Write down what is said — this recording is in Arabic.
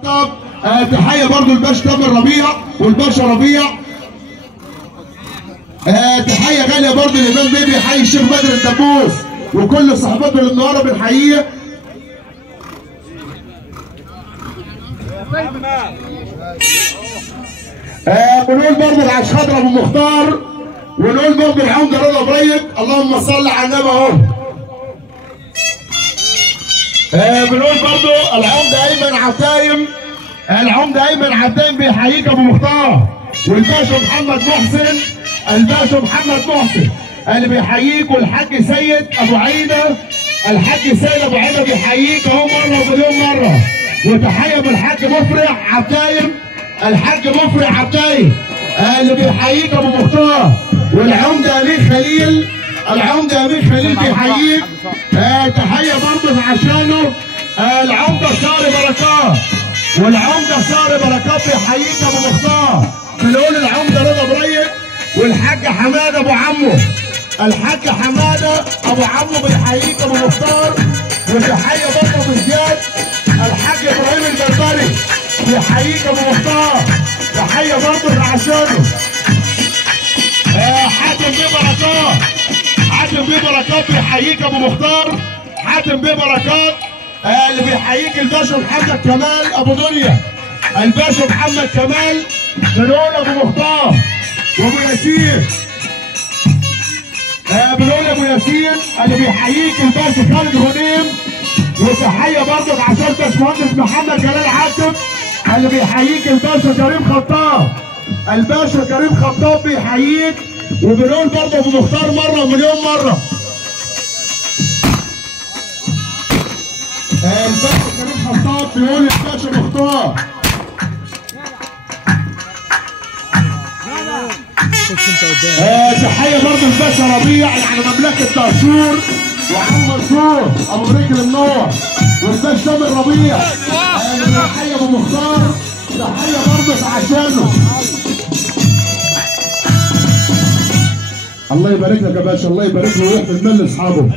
تحيه برضو الباشا تامر ربيع والباشا ربيع. تحيه غاليه برضو الامام بيبي، حي الشيخ بدر الدبوس وكل صحباته اللي النهارده بنحييه. ونقول برضو العش خضر ابو مختار، ونقول برضو العمده رضا بريد. اللهم صل على النبي اهو. بنقول برضو العمده ايمن عتايم، العمده ايمن عتايم بيحييك ابو مختار، والباشا محمد محسن، الباشا محمد محسن اللي بيحييك، والحاج سيد ابو عيده، الحاج سيد ابو عيده بيحييك اهو مره ومليون مره. وتحيه من الحاج مفرح عتايم، الحاج مفرح عتايم اللي بيحييك ابو مختار، والعمده امين خليل، العمده امين خليل بيحييك. تحيه برضه عشانه العمده ساري بركات، والعمده ساري بركات بيحييك ابو مختار. بنقول العمده رضا بريد والحاج حماده ابو عمو، الحاج حماده ابو عمو بيحييك ابو مختار. وتحيه برضه بالذات الحاج ابراهيم الجربري بيحييك ابو مختار، تحيه برضه عشانه. حاتم بيه بركات، حاتم بيه بركات بيحييك ابو مختار، حاتم بيه بركات اللي بيحييك الباشا محمد كمال ابو دنيا، الباشا محمد كمال بنقول ابو مختار وابو ياسين. بنقول ابو ياسين اللي بيحييك الباشا خالد غنيم. وتحيه برضه عشان باشمهندس محمد جلال عاطف اللي بيحييك الباشا كريم خطاب، الباشا كريم خطاب بيحييك. وبنقول برضه ابو مختار مره ومليون مره. الباشا كريم خطاب بيقول يا باشا مختار. تحيه برضه الباشا ربيع يعني مملكه دهشور، وعم منصور ابو بريك النور، والباشا تامر ربيع. تحيه ابو مختار، تحيه برضه عشانه. الله يبارك لك يا باشا، الله يبارك له ويحمي المال لاصحابه.